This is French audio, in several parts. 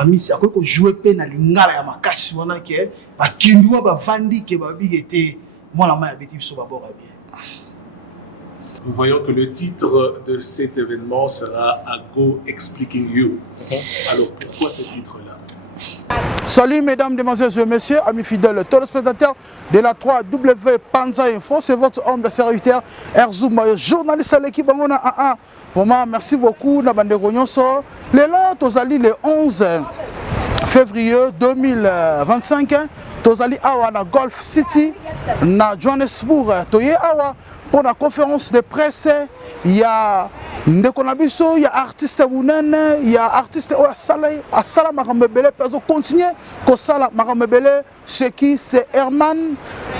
Amisi akoki jouer pe na lingala ya makasi wana ke ba kindwa ba vandi ke ba bigete mwana ma ya beti biso ba bora bien. Nous voyons que le titre de cet événement sera A Go Expliquing You. Alors pourquoi ce titre-là? Salut mesdames, demoiselles et messieurs, amis fidèles téléspectateurs de la 3W Panza Info, c'est votre homme de serviteur Erzoum, journaliste à l'équipe Bangona A1. Vraiment, merci beaucoup, Nabande Rognonso. Le le 11 février 2025, Tozali Awa na Golf City, na Johannesburg, Toye Awa. Pour la conférence de presse, il y a Ndekonabiso, il y a artiste Bounene, il y a artiste Asala Maramebele, pour continuer Kosala Maramebele, ce qui c'est Herman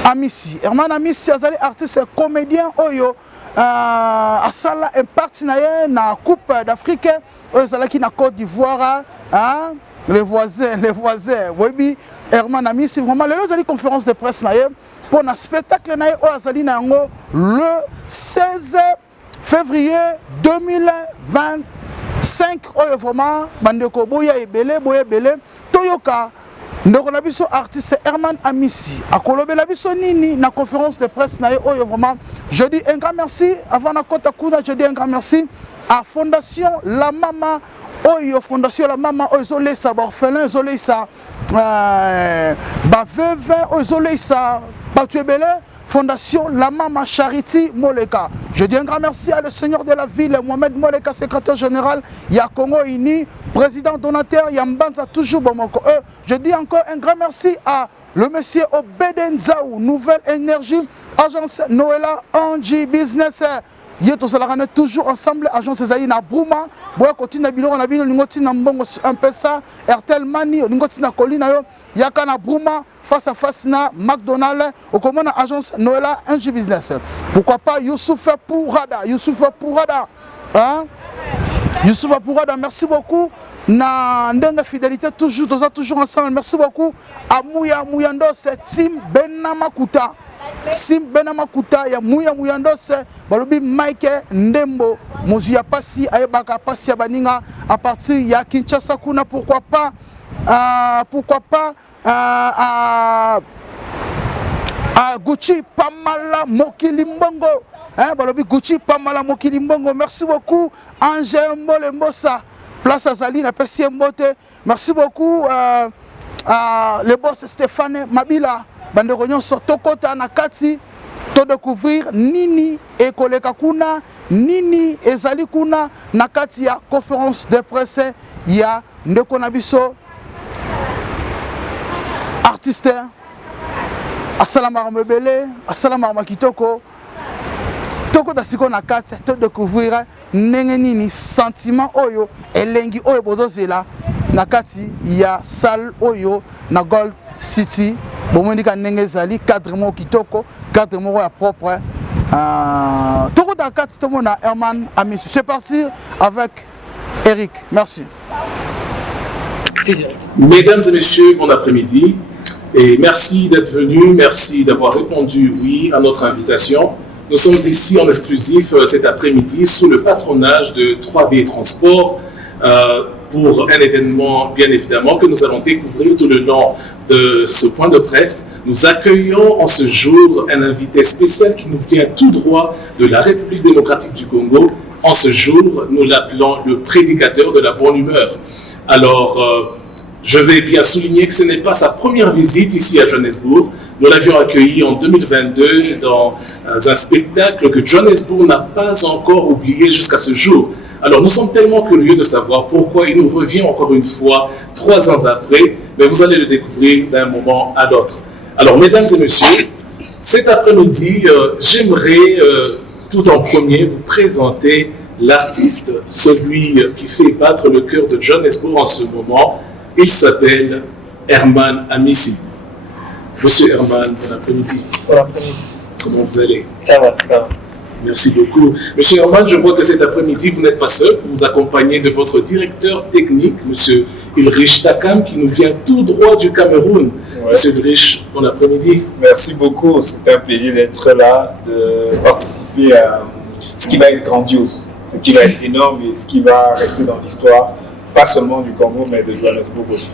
Amissi. Herman Amissi, c'est artiste comédien Oyo, Asala un partenaire na Coupe d'Afrique, Oyo qui na Côte d'Ivoire, les voisins, oui, Herman Amissi, vraiment, les conférence de presse pour un spectacle le 16 février 2025. Vraiment, Bandeko Boya Ebele, Toyoka, Ndoronabiso artiste Herman Amissi. À Kolobela Biso Nini, na conférence de presse, vraiment, je dis un grand merci. Avant la Kota Kuna, je dis un grand merci à Fondation La Mama. Fondation La Mama, Ozolé sa orphelin, Ozolé sa veuve, Ozolé sa Batuebele, Fondation La Mama Charity Moleka. Je dis un grand merci à le Seigneur de la ville, Mohamed Moleka, secrétaire général, ya Congo Ini, président donateur, Yambanza toujours Bomoko. Je dis encore un grand merci à le monsieur Obedenzaou, Nouvelle Énergie, agence Noëlla Angie Business. Nous sommes toujours ensemble, agence Ezaï na Brouma, boya kotina biloko na bino lingoti na mbongo un peu ça, Airtel Money, lingoti na Colina yo, yaka na Brouma, face à face na McDonald's, au comment na agence Noëlla NG Business. Pourquoi pas Youssouf Pourada, hein? Youssouf Pourada, merci beaucoup. Na ndenga fidélité toujours, toujours ensemble, merci beaucoup. À Mouyando, c'est Tim Benamakuta. Sim Benamakuta ya Mouyandose balobi Mike Ndembo mozuya pasi ayebaka pasi ya baninga à partir ya Kinshasa kuna pourquoi pas Gucci Pamala Mokilimbongo balobi Gucci Pamala Mokilimbongo. Merci beaucoup Ange Mbolembosa place Azali na pesi mbote. Merci beaucoup le boss Stéphane Mabila bande réunion sotokota na kati to découvrir nini ekoleka kuna nini ezali kuna na kati ya conférence de presse ya ndeko na biso artiste Asala Mebele Asala Makitoko toko dasiko na kati to découvrir ndenge nini sentiment oyo elengi oyo bozozela na kati ya salle oyo na Gold City. Bon, on dit qu'il y a cadre mo kitoko, cadre mo propre. Tout dans quatre, tout le monde a Herman Amissi. C'est parti avec Eric. Merci. Mesdames et messieurs, bon après-midi. Et merci d'être venus, merci d'avoir répondu oui à notre invitation. Nous sommes ici en exclusif cet après-midi sous le patronage de 3B Transport. Pour un événement, bien évidemment, que nous allons découvrir tout le long de ce point de presse. Nous accueillons en ce jour un invité spécial qui nous vient tout droit de la République démocratique du Congo. En ce jour, nous l'appelons le prédicateur de la bonne humeur. Alors, je vais bien souligner que ce n'est pas sa première visite ici à Johannesburg. Nous l'avions accueilli en 2022 dans un spectacle que Johannesburg n'a pas encore oublié jusqu'à ce jour. Alors, nous sommes tellement curieux de savoir pourquoi il nous revient encore une fois 3 ans après, mais vous allez le découvrir d'un moment à l'autre. Alors, mesdames et messieurs, cet après-midi, j'aimerais tout en premier vous présenter l'artiste, celui qui fait battre le cœur de Johannesburg en ce moment. Il s'appelle Herman Amissi. Monsieur Herman, bon après-midi. Bon après-midi. Comment vous allez? Ça va, ça va. Merci beaucoup. Monsieur Herman, je vois que cet après-midi, vous n'êtes pas seul. Vous vous accompagnez de votre directeur technique, Monsieur Ulrich Takam, qui nous vient tout droit du Cameroun. Ouais. Monsieur Ulrich, bon après-midi. Merci beaucoup. C'est un plaisir d'être là, de participer à ce qui va être grandiose, ce qui va être énorme et ce qui va rester dans l'histoire pas seulement du Congo, mais de Johannesburg aussi.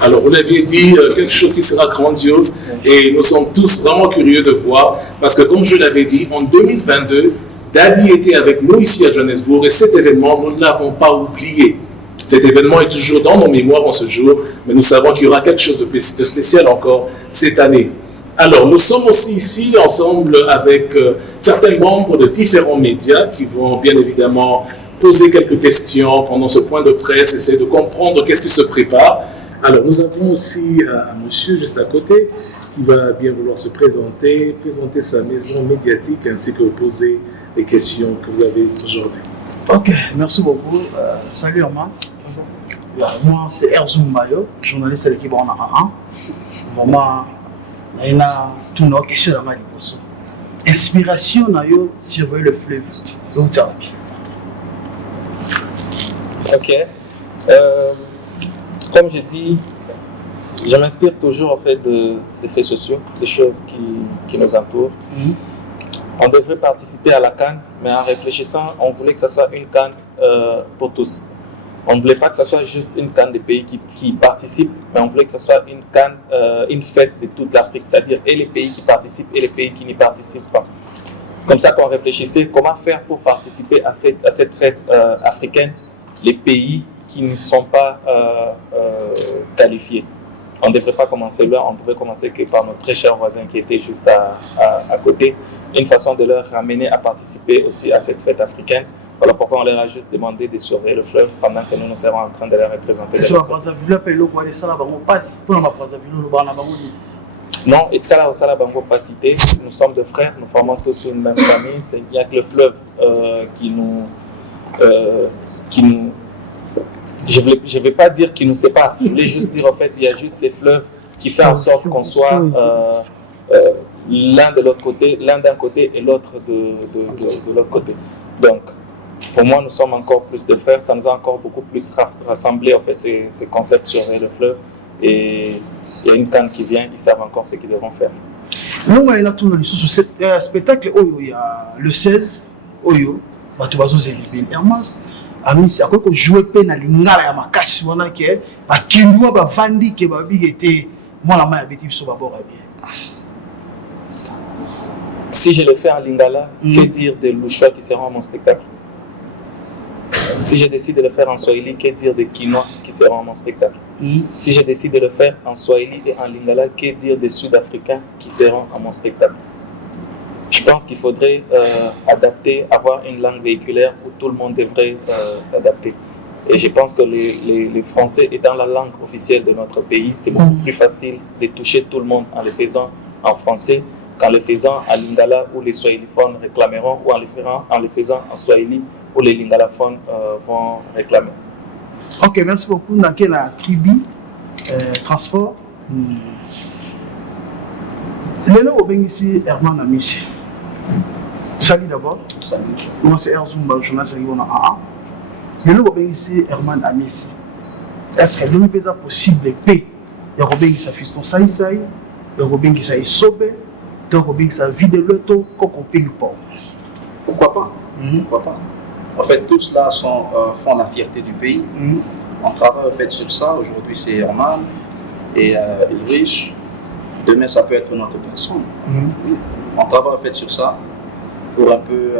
Alors, vous l'avez dit, quelque chose qui sera grandiose et nous sommes tous vraiment curieux de voir parce que, comme je l'avais dit, en 2022, Daddy était avec nous ici à Johannesburg et cet événement, nous ne l'avons pas oublié. Cet événement est toujours dans nos mémoires en ce jour, mais nous savons qu'il y aura quelque chose de spécial encore cette année. Alors, nous sommes aussi ici ensemble avec certains membres de différents médias qui vont bien évidemment poser quelques questions pendant ce point de presse, essayer de comprendre qu'est-ce qui se prépare. Alors, nous avons aussi un monsieur juste à côté qui va bien vouloir se présenter sa maison médiatique ainsi que poser les questions que vous avez aujourd'hui. Ok, merci beaucoup. Salut Herman. Bonjour. Moi, c'est Erzoum Mayo, journaliste de l'équipe en AA. Vraiment, il y a tout nos questions dans ma vie. Inspiration, surveiller le fleuve. Ok. Comme je dis, je m'inspire toujours en fait des faits sociaux, des choses qui nous entourent. On devrait participer à la CAN, mais en réfléchissant, on voulait que ce soit une CAN pour tous. On ne voulait pas que ce soit juste une CAN des pays qui participent, mais on voulait que ce soit une CAN, une fête de toute l'Afrique, c'est-à-dire et les pays qui participent et les pays qui n'y participent pas. C'est comme ça qu'on réfléchissait comment faire pour participer à cette fête africaine, les pays qui ne sont pas qualifiés. On ne devrait pas commencer là, on devrait commencer que par notre très cher voisin qui était juste à côté. Une façon de leur ramener à participer aussi à cette fête africaine. Voilà pourquoi on leur a juste demandé de surveiller le fleuve pendant que nous serons en train de les représenter. Non, Itzkala Osala Bango pas cité. Nous sommes deux frères, nous formons tous une même famille. Il n'y a que le fleuve qui nous je ne vais pas dire qu'il nous sépare, je voulais juste dire en fait il y a juste ces fleuves qui font en sorte qu'on soit l'un de l'autre côté, l'un d'un côté et l'autre de l'autre côté. Donc pour moi nous sommes encore plus de frères, ça nous a encore beaucoup plus rassemblés en fait ces concepts sur le fleuve et il y a une canne qui vient, ils savent encore ce qu'ils devront faire. Nous on a tout le spectacle il y a le 16 Oyo, Amisi akoko jouer pe na lingala ya makasi wana ke ba kindwa ba vandi ke ba bigete moi la main abeti biso ba bora bien. Si je le fais en lingala, que dire des louchois qui seront à mon spectacle? Si je décide de le faire en swahili, que dire des quinois qui seront à mon spectacle? Si je décide de le faire en swahili et en lingala, que dire des sud-africains qui seront à mon spectacle? Je pense qu'il faudrait adapter, avoir une langue véhiculaire où tout le monde devrait s'adapter. Et je pense que les Français étant la langue officielle de notre pays, c'est beaucoup plus facile de toucher tout le monde en le faisant en français qu'en le faisant en lingala où les swahiliphones réclameront ou en le faisant en swahili où les lingalaphones vont réclamer. Ok, merci beaucoup. Dans quelle tribu, transport, Lélo Obengisi Herman Amissi. Salut d'abord. Salut. Moi c'est Erzoum, journaliste de AA. Lélo Obengisi Herman Amissi. Est-ce que c'est possible de il y a Obengisa fiston Saïsaï, il y a Obengisa Isobe, il y a Obengisa Videloto, Koko Pingpong. Pourquoi pas? Pourquoi pas? En fait, tous cela font la fierté du pays. On travaille en fait sur ça. Aujourd'hui, c'est Herman et Ulrich. Demain, ça peut être une autre personne. On travaille en fait sur ça pour un peu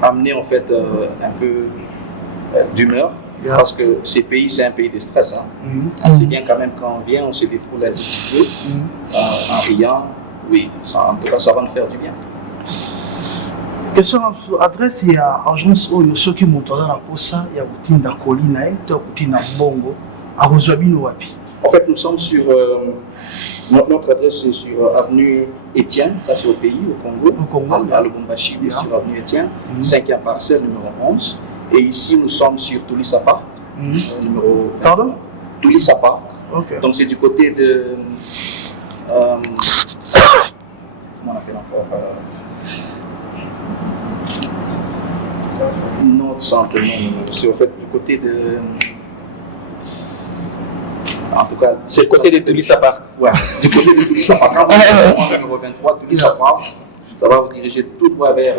amener en fait un peu d'humeur. Parce que ces pays, c'est un pays de stress. C'est bien quand même quand on vient, on se défoule un petit peu en riant. Oui, ça, en tout cas, ça va nous faire du bien. Question adresse il y a agence oyo soki moto na posa ya kutinda kolina to kutinda bongo a rozwabino wapi. En fait, nous sommes sur notre adresse est sur avenue Étienne, ça c'est au pays, au Congo, à Lubumbashi, sur avenue Étienne, 5e parcelle numéro 11. Et ici nous sommes sur Tulisapa, numéro 20. Pardon? Tulisapa. Okay. Donc c'est du côté de comment on appelle encore notre centre, c'est au fait du côté de. En tout cas, c'est le côté de Tulisapa. Ouais, du côté de Tulisapa. Quand vous allez numéro 23, Tulisapa, ça va vous diriger tout droit vers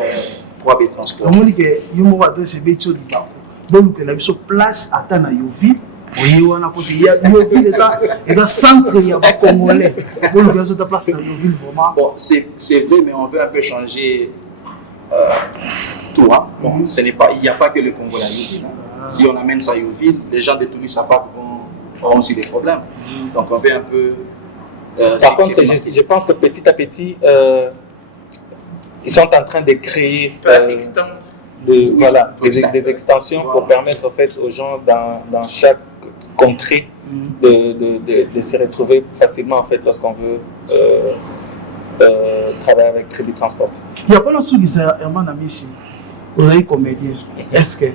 3B Transport. On dit que il y a une adresse Betio Libako. donc la biso place ata na Yoville. Oui, on a côté Yoville est un centre il y a pas congolais. Donc la zone place na Yoville vraiment. Bon, c'est vrai, mais on veut un peu changer tout. Hein. Bon, il n'y a pas que le Congo à Yoville. Hein. Si on amène ça à Yoville, les gens de Toulouse-Sapak auront aussi des problèmes. Donc on veut un peu. Par contre, je pense que petit à petit, ils sont en train de créer des extensions pour permettre en fait, aux gens dans chaque contrée de se retrouver facilement en fait, lorsqu'on veut travailler avec Crédit Transport. Il n'y a pas de souci, Herman Amissi, vous avez comédien. Est-ce que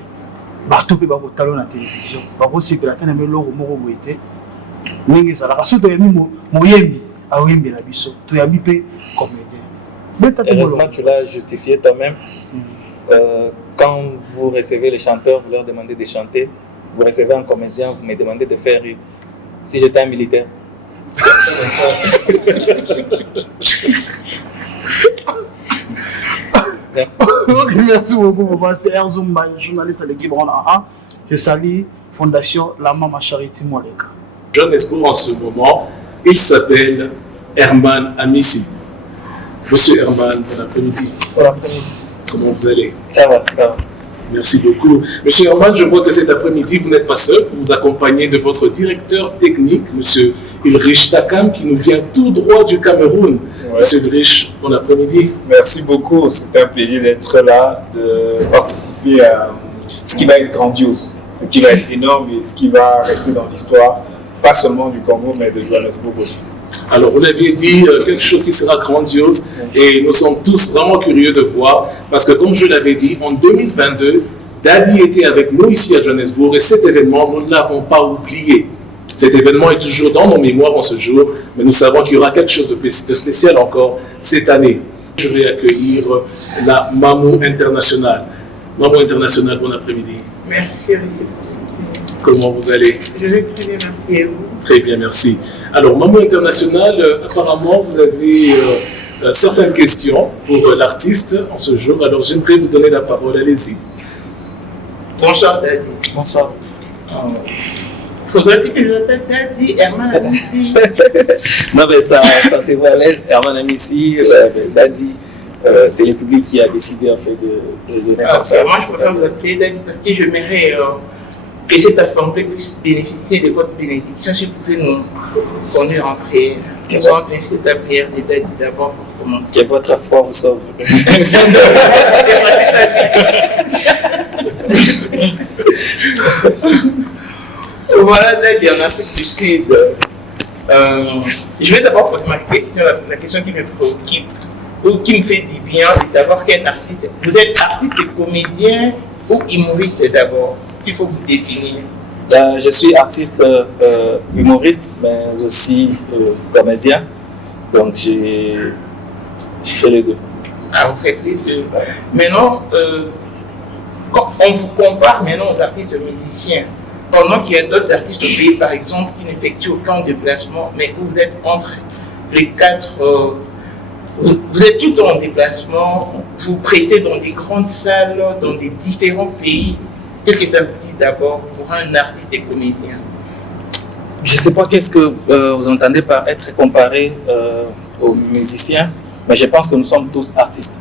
bateau peut avoir talon à la télévision? Bateau c'est que la télé met l'eau au mot été. Mais ça la surtout il y a mis moyembi à moyembi la biso. Tu y a mis peu comédien. Heureusement tu l'as justifié toi-même. Quand vous recevez les chanteurs, vous leur demandez de chanter. Vous recevez un comédien, vous me demandez de faire rire. Si j'étais un militaire. Merci. Merci beaucoup. C'est Erzumba, journaliste à l'équipe Rwanda. Je salue Fondation La Mama Charity Moleka. Johannesburg en ce moment, il s'appelle Herman Amissi. Monsieur Herman, bon après-midi. Bon après-midi. Comment vous allez? Ça va, ça va. Merci beaucoup. Monsieur Herman, je vois que cet après-midi, vous n'êtes pas seul. Vous vous accompagnez de votre directeur technique, Monsieur Ulrich Takam, qui nous vient tout droit du Cameroun. Ouais. Monsieur Ulrich, bon après-midi. Merci beaucoup. C'est un plaisir d'être là, de participer à ce qui va être grandiose, ce qui va être énorme et ce qui va rester dans l'histoire, pas seulement du Congo, mais de Johannesburg aussi. Alors, vous l'avez dit, quelque chose qui sera grandiose et nous sommes tous vraiment curieux de voir parce que, comme je l'avais dit, en 2022, Daddy était avec nous ici à Johannesburg et cet événement, nous ne l'avons pas oublié. Cet événement est toujours dans nos mémoires en ce jour, mais nous savons qu'il y aura quelque chose de spécial encore cette année. Je vais accueillir la Mamou Internationale. Mamou Internationale, bon après-midi. Merci, réciprocité. Comment vous allez? Je vais très bien, merci et vous? Très bien, merci. Alors, Mamou Internationale, apparemment, vous avez certaines questions pour l'artiste en ce jour. Alors, j'aimerais vous donner la parole. Allez-y. Bonsoir, Daddy. Bonsoir. Faudrait-il que je l'appelle Daddy, Herman Amissi? Non, mais ça te voit à l'aise. Herman Amissi, Daddy, c'est le public qui a décidé en fait de donner comme ça. Moi, je préfère vous appeler Daddy parce que j'aimerais que cette assemblée puisse bénéficier de votre bénédiction. Si vous pouvez nous conduire en prière. Nous allons bénéficier de la prière de Daddy d'abord pour commencer. Que votre foi vous sauve. Voilà, Daddy, en Afrique du Sud. Je vais d'abord poser ma question, la question qui me préoccupe ou qui me fait du bien, c'est savoir qu'un artiste, vous êtes artiste et comédien ou humoriste d'abord, il faut vous définir. Je suis artiste humoriste, mais aussi comédien, donc je fais les deux. Ah, vous faites les deux. Maintenant, quand on vous compare maintenant aux artistes musiciens, pendant qu'il y a d'autres artistes au pays, par exemple, qui n'effectuent aucun déplacement, mais vous êtes entre les quatre, vous êtes tout le temps en déplacement, vous prestez dans des grandes salles, dans des différents pays. Qu'est-ce que ça vous dit d'abord pour un artiste et comédien? Je ne sais pas qu'est-ce que vous entendez par être comparé aux musiciens, mais je pense que nous sommes tous artistes.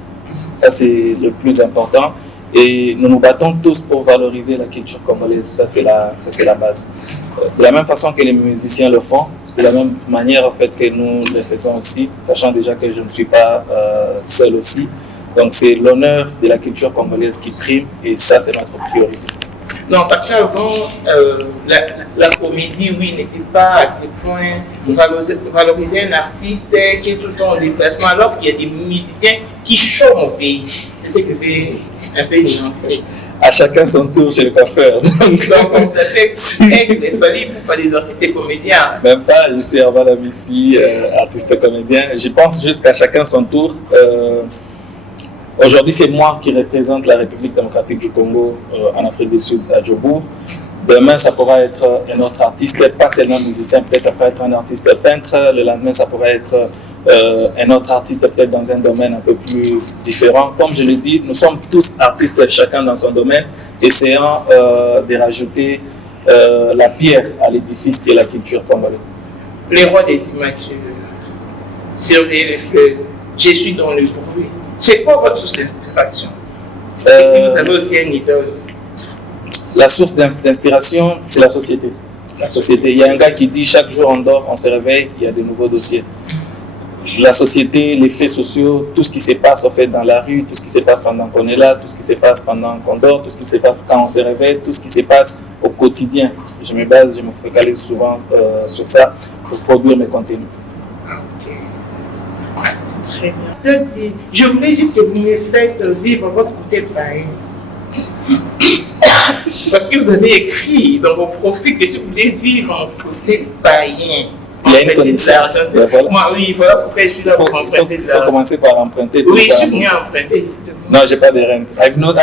Ça, c'est le plus important. Et nous nous battons tous pour valoriser la culture congolaise. Ça, c'est la base. De la même façon que les musiciens le font, de la même manière en fait, que nous le faisons aussi, sachant déjà que je ne suis pas seul aussi. Donc, c'est l'honneur de la culture congolaise qui prime et ça, c'est notre priorité. Non, parce qu'avant, la comédie, oui, n'était pas à ce point valoriser un artiste qui est tout le temps en déplacement, alors qu'il y a des musiciens qui chantent au pays. C'est ce que je vais un peu nuancer. À chacun son tour chez le coiffeur. Donc, on s'appelle il fallait pour pas des artistes et comédiens. Même pas, je suis Herman Amissi, artiste et comédien. Je pense juste qu'à chacun son tour. Aujourd'hui, c'est moi qui représente la République démocratique du Congo en Afrique du Sud, à Djobourg. Demain, ça pourra être un autre artiste, pas seulement musicien, peut-être ça pourrait être un artiste peintre. Le lendemain, ça pourrait être un autre artiste, peut-être dans un domaine un peu plus différent. Comme je le dis, nous sommes tous artistes, chacun dans son domaine, essayant de rajouter la pierre à l'édifice qui est la culture congolaise. Les rois des immatures, surveillez les fleuves, je suis dans le bruit. C'est quoi votre source d'inspiration? Et si vous avez aussi un idole? La source d'inspiration, c'est la société. La société. Il y a un gars qui dit chaque jour on dort, on se réveille, il y a de nouveaux dossiers. La société, les faits sociaux, tout ce qui se passe en fait dans la rue, tout ce qui se passe pendant qu'on est là, tout ce qui se passe pendant qu'on dort, tout ce qui se passe quand on se réveille, tout ce qui se passe au quotidien. Je me focalise souvent sur ça pour produire mes contenus. Très bien. Je voulais juste que vous me faites vivre votre côté païen. Parce que vous avez écrit dans vos profils que si vous voulez vivre en côté païen, il y a une condition. Voilà. Moi, oui, voilà pourquoi je suis là pour emprunter de l'argent. Il faut commencer par emprunter. Oui, je suis venu emprunter justement. Non, j'ai pas de rente. I've no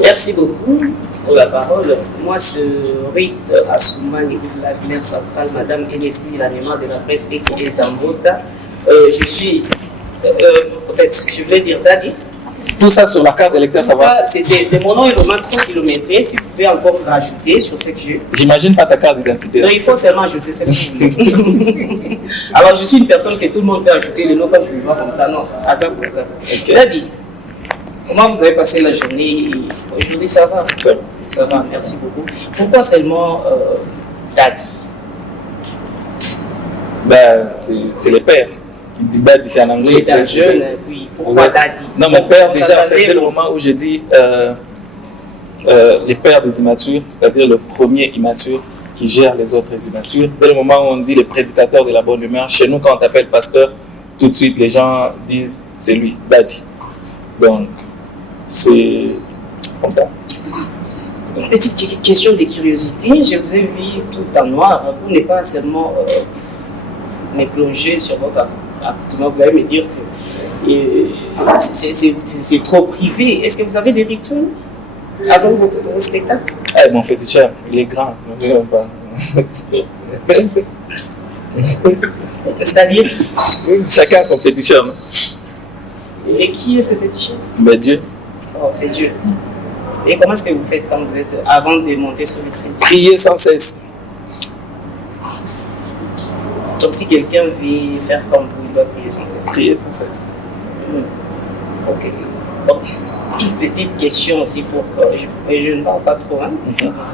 Merci beaucoup pour la parole. Moi, c'est Rite Assoumani de la ville centrale, Madame Enessi, l'animal de la presse et Zambota. Je suis, en fait, je voulais dire Daddy. Tout ça sur la carte d'électeur, ça va? C'est mon nom est vraiment trop kilométré. Si vous pouvez encore rajouter sur ce que je... J'imagine pas ta carte d'identité. Non, il faut seulement ajouter ce que vous voulez. Alors, je suis une personne que tout le monde peut ajouter le nom comme je le vois comme ça. Non, hasard pour hasard. Okay. Daddy, comment vous avez passé la journée? Aujourd'hui, ça va? Ça va, merci beaucoup. Pourquoi seulement Daddy? Ben, c'est les pères. Daddy, c'est en anglais. C'est un jeune, puis pourquoi Daddy? Non, mon père, déjà, dès le moment où j'ai dit les pères des immatures, c'est-à-dire le premier immature qui gère les autres immatures, dès le moment où on dit les prédicateurs de la bonne humeur, chez nous, quand on t'appelle pasteur, tout de suite, les gens disent c'est lui, Daddy. Donc, c'est comme ça. Une petite question de curiosité. Je vous ai vu tout en noir. Vous n'êtes pas seulement me plonger sur votre appartement. Vous allez me dire que c'est trop privé. Est-ce que vous avez des rituels avant vos spectacles? Mon féticheur, il est grand. C'est-à-dire? Chacun son féticheur. Et qui est ce féticheur? Ben Dieu. Oh, c'est Dieu. Et comment est-ce que vous faites quand vous êtes avant de monter sur le stream? Prier sans cesse. Donc si quelqu'un veut faire comme vous, il doit prier sans cesse. Prier sans cesse. Ok. Bon. Une petite question aussi pour que je ne parle pas trop, hein?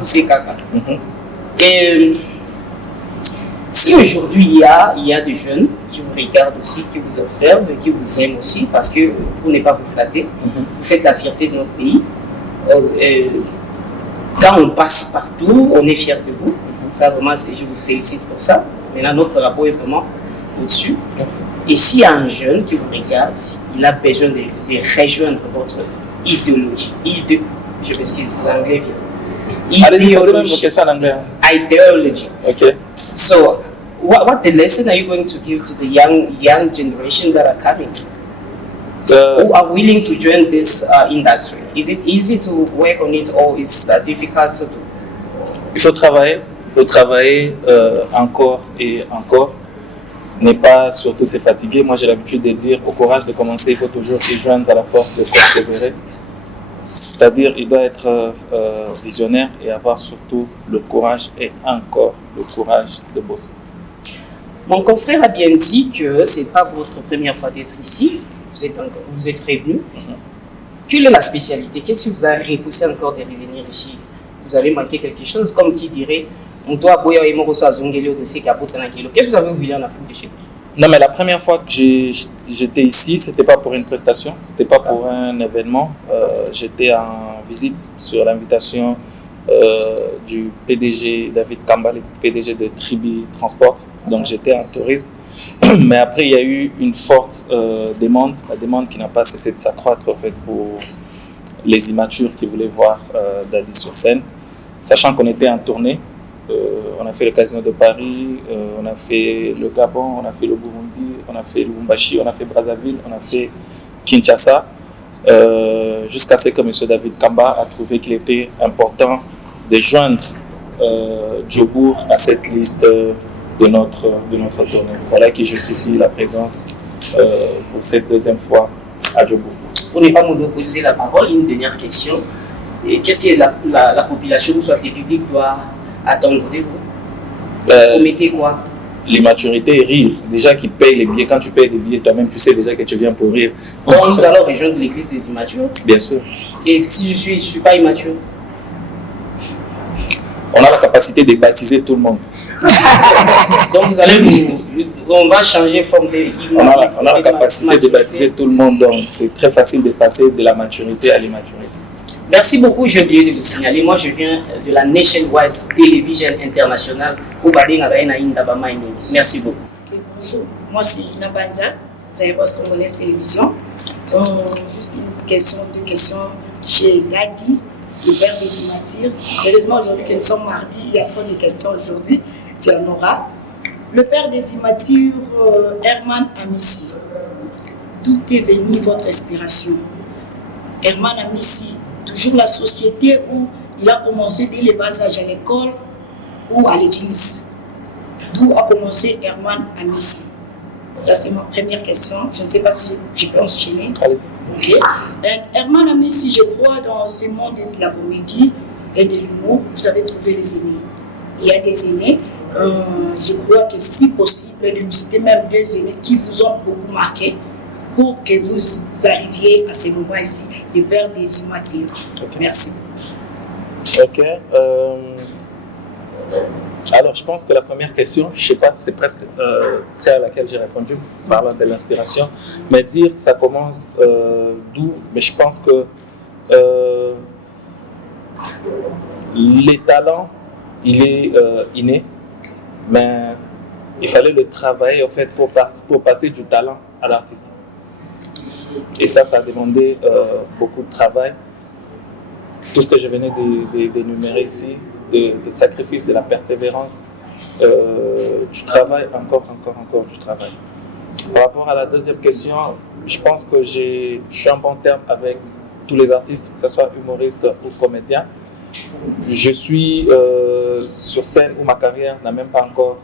C'est caca. Et si aujourd'hui il y a des jeunes qui vous regardent aussi, qui vous observent, qui vous aiment aussi, parce que pour ne pas vous flatter, vous faites la fierté de notre pays. Quand on passe partout, on est fiers de vous. Ça vraiment, je vous félicite pour ça. Maintenant, notre rapport est vraiment au-dessus. Et s'il y a un jeune qui vous regarde, il a besoin de rejoindre votre idéologie. Je m'excuse, l'anglais vient. Allez-y, posez même vos questions en anglais. Ideology. Okay. So, what the lesson are you going to give to the young generation that are coming? Who are willing to join this industry? Is it easy to work on it or is it difficult to do? Il faut travailler encore et encore. Ne pas surtout se fatiguer. Moi, j'ai l'habitude de dire au courage de commencer, il faut toujours y joindre à la force de persévérer. C'est-à-dire, il doit être visionnaire et avoir surtout le courage et encore le courage de bosser. Mon confrère a bien dit que ce n'est pas votre première fois d'être ici. Vous êtes revenu. Quelle est la spécialité? Qu'est-ce qui vous a repoussé encore de revenir ici? Vous avez manqué quelque chose, comme qui dirait on doit boire et moro soit zongeli au dessus qui a poussé un kilo. Qu'est-ce que vous avez oublié en Afrique du Sud? Non, mais la première fois que j'étais ici, c'était pas pour une prestation, c'était pas pour un événement. J'étais en visite sur l'invitation du PDG David Kambale, PDG de Tribi Transport. Donc j'étais en tourisme. Mais après, il y a eu une forte demande, la demande qui n'a pas cessé de s'accroître en fait, pour les immatures qui voulaient voir Daddy sur scène. Sachant qu'on était en tournée, on a fait le Casino de Paris, on a fait le Gabon, on a fait le Burundi, on a fait le Lubumbashi, on a fait Brazzaville, on a fait Kinshasa. jusqu'à ce que M. David Kamba a trouvé qu'il était important de joindre Djobour à cette liste de notre tournée. Voilà qui justifie la présence pour cette deuxième fois à Djobour. Pour ne pas monopoliser la parole, une dernière question. Qu'est-ce que la population ou soit le public doit attendre de vous? Promettez quoi? L'immaturité et rire. Déjà qui paye les billets. Quand tu payes des billets, toi-même, tu sais déjà que tu viens pour rire. Donc nous allons rejoindre l'église des immatures. Bien sûr. Et si je ne suis pas immature? On a la capacité de baptiser tout le monde. Donc vous allez on va changer forme de... On a la capacité de baptiser tout le monde. Donc c'est très facile de passer de la maturité à l'immaturité. Merci beaucoup, j'ai oublié de vous signaler. Moi, je viens de la Nationwide Television International. Merci beaucoup. Okay, bonjour, moi c'est Ina Banza, Zairos Congolaise Télévision. Juste une question, deux questions chez Dadi, le père des immatures. Heureusement, aujourd'hui que nous sommes mardi, il y a trop de questions aujourd'hui. Tu en auras. Le père des immatures, Herman Amissi. D'où est venue votre inspiration? Herman Amissi, toujours la société où il a commencé dès le bas âge à l'école ou à l'église. D'où a commencé Herman Amissi? Ça, c'est ma première question. Je ne sais pas si je peux enchaîner. Allez-y. Okay. Herman Amissi, je crois, dans ce monde de la comédie et de l'humour, vous avez trouvé les aînés. Il y a des aînés. Je crois que si possible, de nous citer même deux aînés qui vous ont beaucoup marqué pour que vous arriviez à ce moment ici, le père des immatures. Okay. Merci. Ok. Alors, je pense que la première question, je ne sais pas, c'est presque celle à laquelle j'ai répondu, parlant de l'inspiration, mais dire ça commence d'où, mais je pense que les talents, il est inné, mais il fallait le travailler en fait pour passer du talent à l'artiste. Et ça a demandé beaucoup de travail. Tout ce que je venais d'énumérer ici, de sacrifice, de la persévérance, du travail, encore du travail. Par rapport à la deuxième question, je pense que je suis en bon terme avec tous les artistes, que ce soit humoristes ou comédiens. Je suis sur scène où ma carrière n'a même pas encore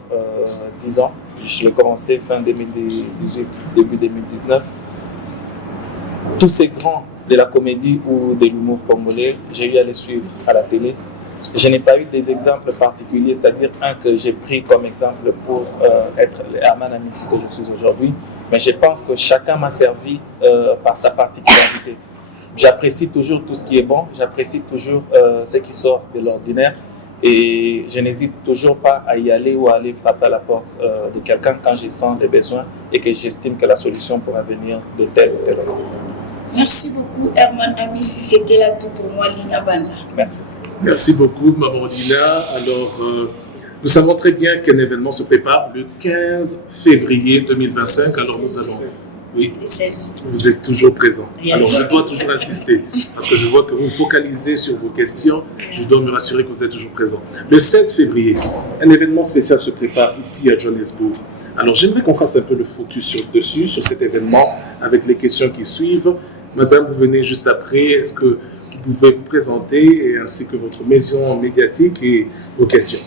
10 ans. Je l'ai commencé fin 2018, début 2019. Tous ces grands de la comédie ou de l'humour congolais, j'ai eu à les suivre à la télé. Je n'ai pas eu des exemples particuliers, c'est-à-dire un que j'ai pris comme exemple pour être Herman Amissi que je suis aujourd'hui, mais je pense que chacun m'a servi par sa particularité. J'apprécie toujours tout ce qui est bon, j'apprécie toujours ce qui sort de l'ordinaire et je n'hésite toujours pas à y aller ou à aller frapper à la porte de quelqu'un quand je sens des besoins et que j'estime que la solution pourra venir de tel ou tel autre. Merci beaucoup Herman Amissi, c'était là tout pour moi, Lina Banza. Merci. Merci beaucoup, Maman Lina. Alors, nous savons très bien qu'un événement se prépare le 15 février 2025. Alors, nous allons... Oui, vous êtes toujours présent. Alors, je dois toujours insister, parce que je vois que vous focalisez sur vos questions. Je dois me rassurer que vous êtes toujours présent. Le 16 février, un événement spécial se prépare ici à Johannesburg. Alors, j'aimerais qu'on fasse un peu le focus dessus, sur cet événement, avec les questions qui suivent. Madame, vous venez juste après. Est-ce que vous pouvez vous présenter, ainsi que votre maison médiatique et vos questions?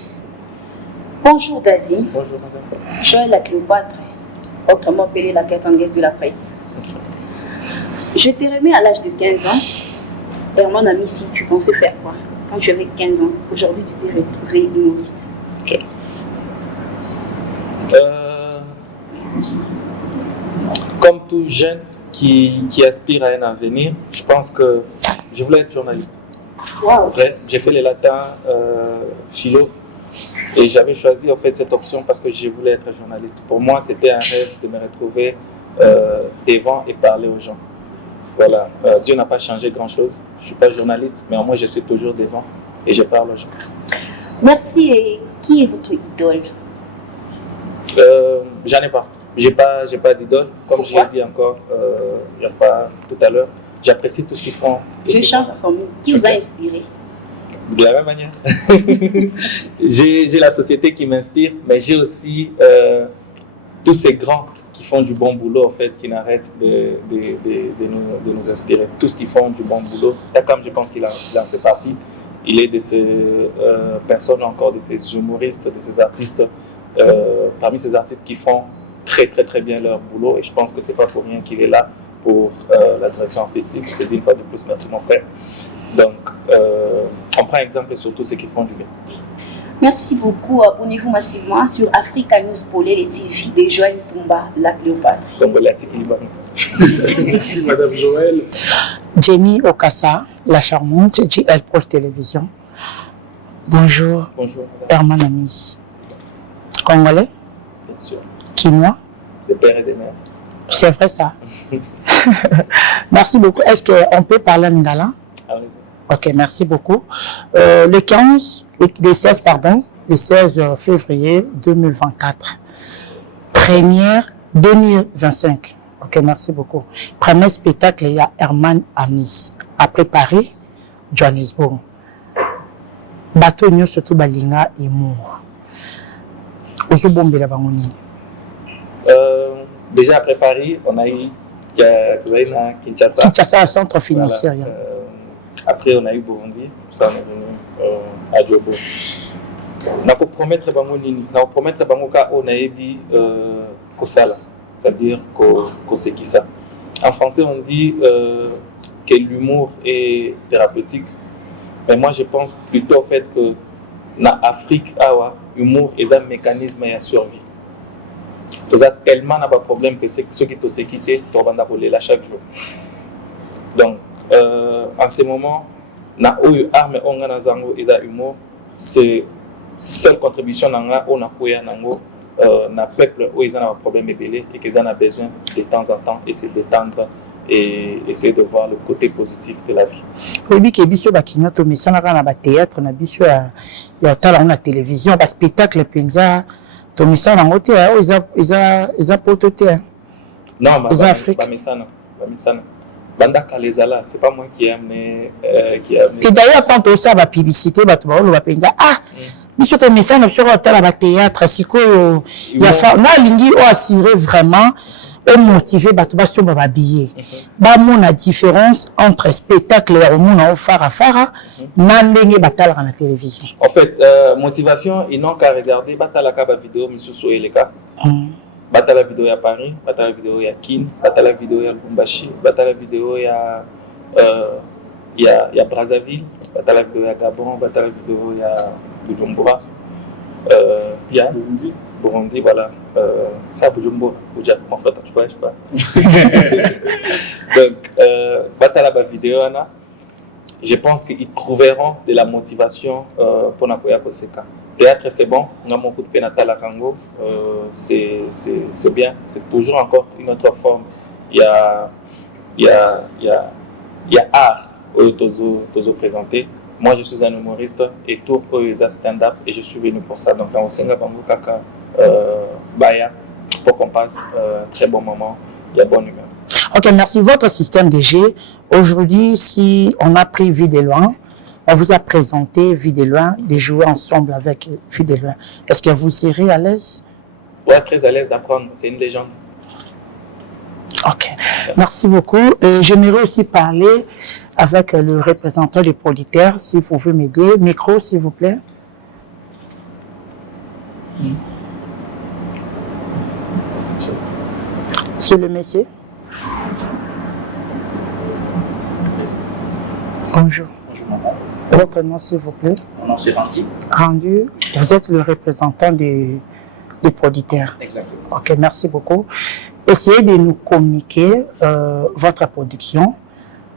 Bonjour Daddy. Bonjour madame. Joël la Cléopâtre, autrement appelée la Kakangaise de la presse. Je t'ai remis à l'âge de 15 ans. Herman Amissi, tu pensais faire quoi quand tu avais 15 ans? Aujourd'hui, tu t'es retrouvé humoriste. Okay. Comme tout jeune qui aspire à un avenir, je pense que je voulais être journaliste. Wow. J'ai fait les latins, philo, et j'avais choisi en fait cette option parce que je voulais être journaliste. Pour moi, c'était un rêve de me retrouver devant et parler aux gens. Voilà, Dieu n'a pas changé grand-chose. Je ne suis pas journaliste, mais au moins je suis toujours devant et je parle aux gens. Merci. Et qui est votre idole? J'en ai pas. J'ai pas d'idole. Comme je l'ai dit encore il n'y a pas tout à l'heure, j'apprécie tout ce qu'ils font. Je change la formule. Qui vous a inspiré? De la même manière. J'ai la société qui m'inspire, mais j'ai aussi tous ces grands qui font du bon boulot, en fait, qui n'arrêtent de nous nous inspirer. Tous qui font du bon boulot. Takam, je pense qu'il en fait partie. Il est de ces personnes encore, de ces humoristes, de ces artistes, parmi ces artistes qui font très très très bien leur boulot. Et je pense que c'est pas pour rien qu'il est là pour la direction artistique. Je te dis une fois de plus, merci mon frère. Donc, on prend exemple sur tous ceux qui font du bien. Merci beaucoup. Abonnez-vous massivement sur Africa News Polé, les TV de Joël Toumba, la Cléopâtre. Merci Madame Joël. Jenny Okassa, la charmante, JL Proche Télévision. Bonjour. Bonjour. Herman Amis. Congolais? Bien sûr. Quinois? Des pères et des mères. C'est vrai ça. Merci beaucoup. Est-ce qu'on peut parler en lingala? Allez-y. Ok, merci beaucoup. Le 16 février 2024. Première 2025. Ok, merci beaucoup. Premier spectacle, il y a Herman Amis à préparer, Johannesburg. Bateau Nyo surtout Balinga et Mour. Ozo Bombe la Bangoni. Déjà à préparer, on a eu Kinshasa. Kinshasa, centre financier. Voilà. Après, on a eu Burundi, ça on est venu à Djobo. On a promettre Bangoka, on a dit Kosala, c'est-à-dire Kosekisa. En français, on dit que l'humour est thérapeutique, mais moi je pense plutôt au fait que dans l'Afrique, l'humour est un mécanisme de survie. Il y a tellement de problèmes que ceux qui te quittent, tu vas là chaque jour. Donc, en ce moment, na oyo arme onga na zango eza humour, c'est seule contribution nanga on a koya nango na peuple où ils ont un problème ébélé et qu'ils en ont besoin de temps en temps et se détendre et essayer de voir le côté positif de la vie. Oui, que biso bakina to misana kana ba théâtre na biso ya tala na télévision ba spectacle penza to misana ngote eza potote. Non, ba misana. Banda Kalezala, c'est pas moi qui aime. Et d'ailleurs, quand on sait la publicité, on va penser monsieur te message sur le théâtre, si il y a lingi ou assurer vraiment et motiver sur ma billet. Bah mon la différence entre spectacle et mon fara n'enlègue batala à la télévision. En fait, motivation, ils n'ont qu'à regarder batala kaba vidéo monsieur Soeleka. Batala vidéo à Paris, batala vidéo à Kin, batala vidéo à Lubumbashi, batala vidéo à Brazzaville, batala vidéo à Gabon, batala vidéo à Bujumbura, Burundi, voilà. Ça Bujumbura, mon frère, tu vois, je sais pas. Donc, batala vidéo je pense qu'ils trouveront de la motivation pour Nakoya Koseka. Théâtre, c'est bon, on a beaucoup de pénatala Kango, c'est bien, c'est toujours encore une autre forme. Il y a art au Tozo présenté. Moi, je suis un humoriste et tout est stand-up et je suis venu pour ça. Donc, on s'en va Kaka Baya pour qu'on passe un très bon moment. Il y a bonne humeur. Ok, merci. Votre système de G, aujourd'hui, si on a pris Vie de Loin, on vous a présenté Vie de Loin, de jouer ensemble avec Vie de Loin. Est-ce que vous serez à l'aise? Oui, très à l'aise d'apprendre. C'est une légende. Ok, merci beaucoup. J'aimerais aussi parler avec le représentant du producteur, si vous pouvez m'aider. Micro, s'il vous plaît. C'est le monsieur. Bonjour. Votre nom, s'il vous plaît. Mon nom, c'est Randy. Randy, vous êtes le représentant des producteurs. Exactement. Ok, merci beaucoup. Essayez de nous communiquer votre production.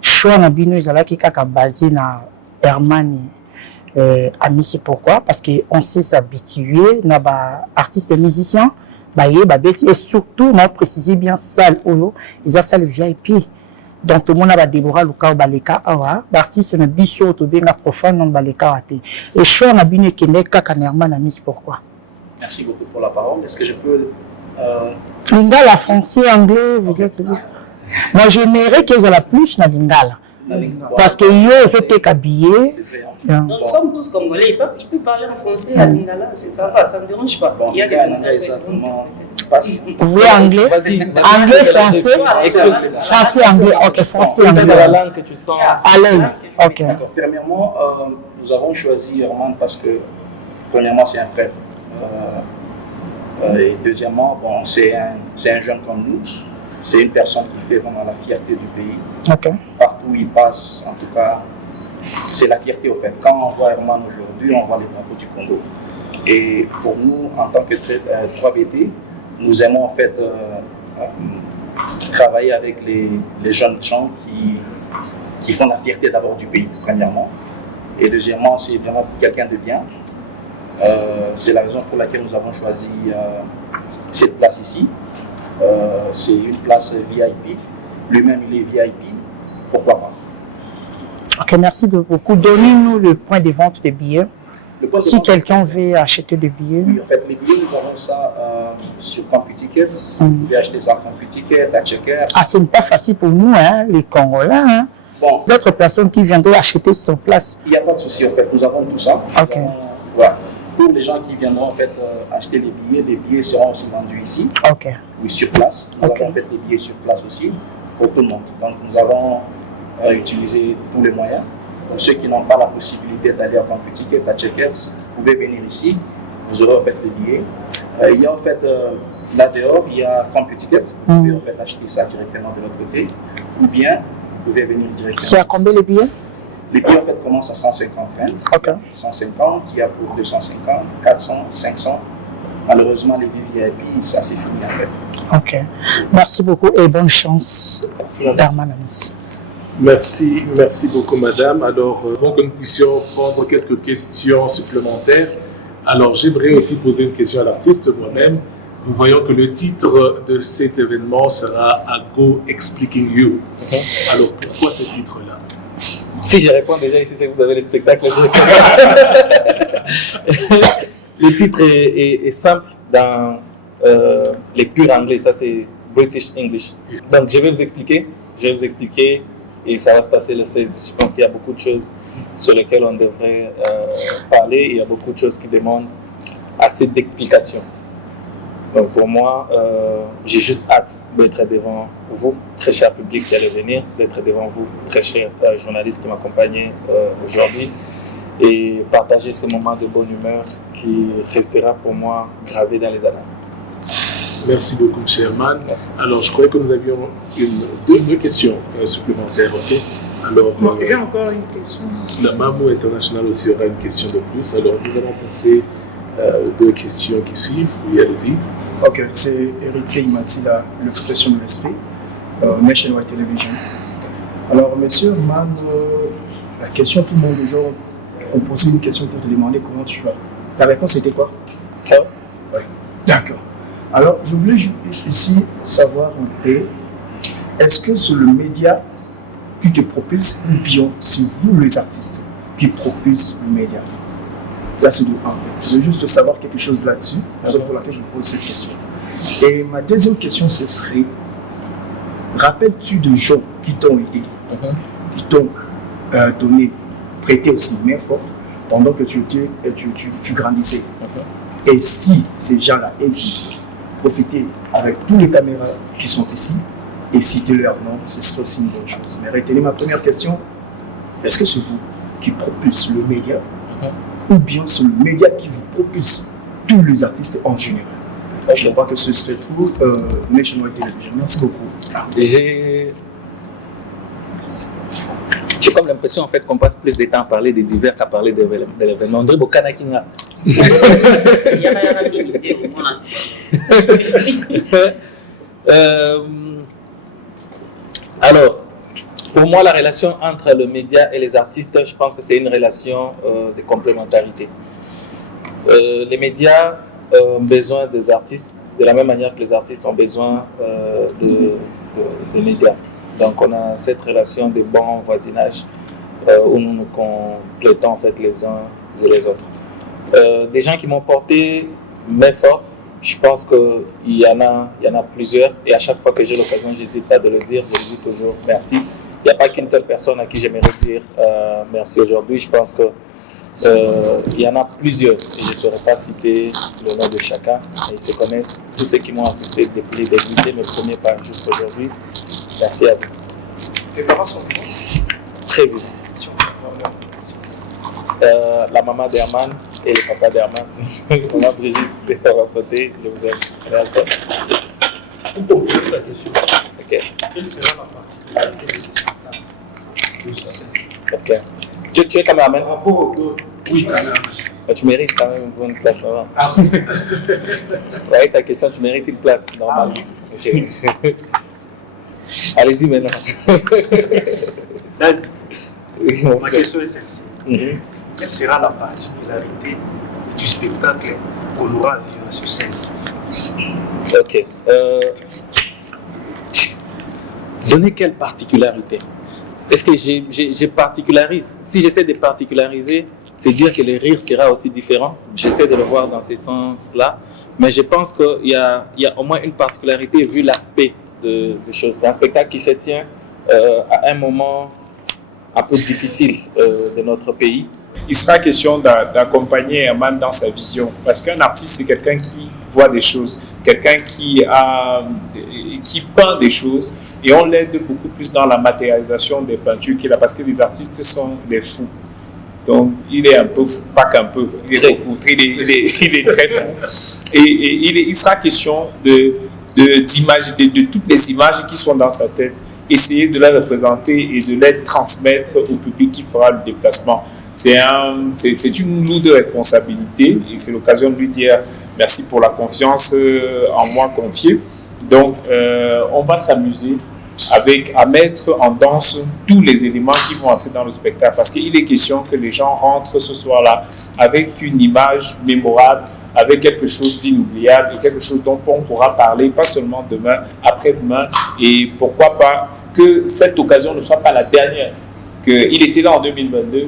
Choix Nabino Izalaki Kaka basé na Herman Amis, c'est pourquoi? Parce qu'on sait s'habituer, na ba artistes et musiciens, et surtout, on a précisé bien salle Olo, ils ont salle VIP. Donc, tout le monde a Déborah Luka Baleka Awa, l'artiste na Bicho Tobenga profane non Baleka Wate. Et choix Nabino Kende Kaka Herman Amis, pourquoi? Merci beaucoup pour la parole. Est-ce que je peux. Lingala, français, anglais, vous êtes. Moi, j'aimerais qu'ils aient la plus na Lingala. Parce que yo, je t'ai habillé. Yeah. Nous sommes tous Congolais. Il peut parler en français à Lingala, ça va, ça ne me dérange pas. Bon, il y a des Vous voulez anglais? Anglais, français? Français, anglais. Ok, français, anglais. La langue que tu sens à l'aise. Ok. Premièrement, nous avons choisi Herman parce que, premièrement, c'est un frère. Et deuxièmement, bon, c'est un jeune comme nous. C'est une personne qui fait vraiment la fierté du pays. Okay. Partout où il passe, en tout cas, c'est la fierté au fait. Quand on voit Herman aujourd'hui, on voit les drapeaux du Congo. Et pour nous, en tant que 3BT, nous aimons en fait travailler avec les jeunes gens qui font la fierté d'abord du pays, premièrement. Et deuxièmement, c'est vraiment quelqu'un de bien. C'est la raison pour laquelle nous avons choisi cette place ici. C'est une place VIP. Lui-même, il est VIP. Pourquoi pas? Ok, merci beaucoup. Donnez-nous le point de vente des billets. Si quelqu'un veut acheter des billets. Oui, en fait, les billets, nous avons ça sur CompuTickets. Vous pouvez acheter ça à CompuTickets, à Checkers. Ah, ce n'est pas facile pour nous, hein, les Congolais. Hein. Bon. D'autres personnes qui viendraient acheter sur place. Il n'y a pas de souci, en fait. Nous avons tout ça. Ok. Voilà. Pour les gens qui viendront en fait acheter les billets seront aussi vendus ici. Ok. Oui, sur place. Nous avons fait les billets sur place aussi pour tout le monde. Donc nous avons utilisé tous les moyens. Pour ceux qui n'ont pas la possibilité d'aller à CompuTickets, à Checkers, vous pouvez venir ici. Vous aurez en fait les billets. Il y a en fait là dehors, il y a CompuTickets. Vous pouvez en fait acheter ça directement de l'autre côté. Ou bien vous pouvez venir directement. C'est à combien les billets? Les billets en fait commencent à 150 francs. Okay. 150, il y a pour 250, 400, 500. Malheureusement, les VIP, ça c'est fini en fait. Ok. Merci beaucoup et bonne chance. Merci, Herman. Merci beaucoup madame. Alors, avant que nous puissions prendre quelques questions supplémentaires, alors j'aimerais aussi poser une question à l'artiste moi-même. Nous voyons que le titre de cet événement sera Ago Expliquing You. Alors, pourquoi ce titre-là? Si je réponds déjà ici, c'est que vous avez les spectacles. Le titre est simple dans les purs anglais, ça c'est British English. Donc je vais vous expliquer et ça va se passer le 16. Je pense qu'il y a beaucoup de choses sur lesquelles on devrait parler. Il y a beaucoup de choses qui demandent assez d'explications. Donc pour moi, j'ai juste hâte d'être devant vous, très cher public qui allait venir, d'être devant vous, très chers journalistes qui m'accompagnent aujourd'hui, et partager ces moments de bonne humeur qui restera pour moi gravé dans les annales. Merci beaucoup, M. Herman. Alors, je croyais que nous avions deux questions supplémentaires. Okay? Alors, j'ai encore une question. La Mamou International aussi aura une question de plus. Alors, nous allons passer aux deux questions qui suivent. Oui, allez-y. Ok, c'est Héritier Imatila, l'expression de l'esprit, Nationwide Television. Alors, monsieur Herman, la question, tout le monde, genre, on posait une question pour te demander comment tu vas. La réponse était quoi? Oui, d'accord. Alors, je voulais juste ici savoir un peu, est-ce que c'est le média qui te propulse ou bien c'est vous les artistes qui propulsent le média? Là, c'est de 1. Je veux juste savoir quelque chose là-dessus, raison pour laquelle je vous pose cette question. Et ma deuxième question, ce serait, rappelles-tu de gens qui t'ont aidé, qui t'ont donné, prêté aussi main forte pendant que tu grandissais? Et si ces gens-là existent, profitez avec tous les caméras qui sont ici et citez leur nom, ce serait aussi une bonne chose. Mais retenez ma première question, est-ce que c'est vous qui propulse le média ou bien c'est le média qui vous propulse tous les artistes en général? Je crois que ce serait tout. Nationwide Television. Merci beaucoup. J'ai comme l'impression en fait qu'on passe plus de temps à parler des divers qu'à parler de l'événement. André Bokana Kinga. Alors, pour moi, la relation entre le média et les artistes, je pense que c'est une relation de complémentarité. Les médias ont besoin des artistes de la même manière que les artistes ont besoin des médias. Donc on a cette relation de bon voisinage où nous nous complétons en fait les uns et les autres. Des gens qui m'ont porté main forte, je pense qu'il y en a plusieurs et à chaque fois que j'ai l'occasion, j'hésite pas de le dire, je dis toujours merci. Il n'y a pas qu'une seule personne à qui j'aimerais dire merci aujourd'hui. Je pense que Il y en a plusieurs et je ne saurais pas citer le nom de chacun. Ils se connaissent. Tous ceux qui m'ont assisté depuis le début, dès le premier pas jusqu'à aujourd'hui. Merci à vous. Tes parents sont vivants? Très vivants. La maman d'Herman et le papa d'Herman. Maman Brigitte, les papapotés, je vous aime. Allez, à toi. Pour compléter la question, Ok. quelle sera la partie Ok. Tu es caméraman? par rapport aux deux? Oui, Tu mérites quand même une bonne place là-bas. ah, oui. Avec ta question, tu mérites une place, normalement. Ok. Allez-y maintenant. Ma question est celle-ci. Quelle sera la particularité du spectacle qu'on aura à vivre sur 16? Ok. Donner quelle particularité? Est-ce que je particularise? Si j'essaie de particulariser, c'est dire que le rire sera aussi différent. J'essaie de le voir dans ce sens-là. Mais je pense qu'il y a au moins une particularité vu l'aspect de choses. C'est un spectacle qui se tient à un moment un peu difficile de notre pays. Il sera question d'accompagner Herman dans sa vision. Parce qu'un artiste, c'est quelqu'un qui voit des choses, quelqu'un qui peint des choses. Et on l'aide beaucoup plus dans la matérialisation des peintures qu'il a. Parce que les artistes sont des fous. Donc, il est un peu fou, pas qu'un peu. Il est beaucoup, il est très fou. Et il sera question de toutes les images qui sont dans sa tête. Essayer de les représenter et de les transmettre au public qui fera le déplacement. C'est une lourde responsabilité et c'est l'occasion de lui dire merci pour la confiance en moi confiée. Donc, on va s'amuser à mettre en danse tous les éléments qui vont entrer dans le spectacle parce qu'il est question que les gens rentrent ce soir-là avec une image mémorable, avec quelque chose d'inoubliable et quelque chose dont on pourra parler, pas seulement demain, après-demain, et pourquoi pas que cette occasion ne soit pas la dernière. Il était là en 2022,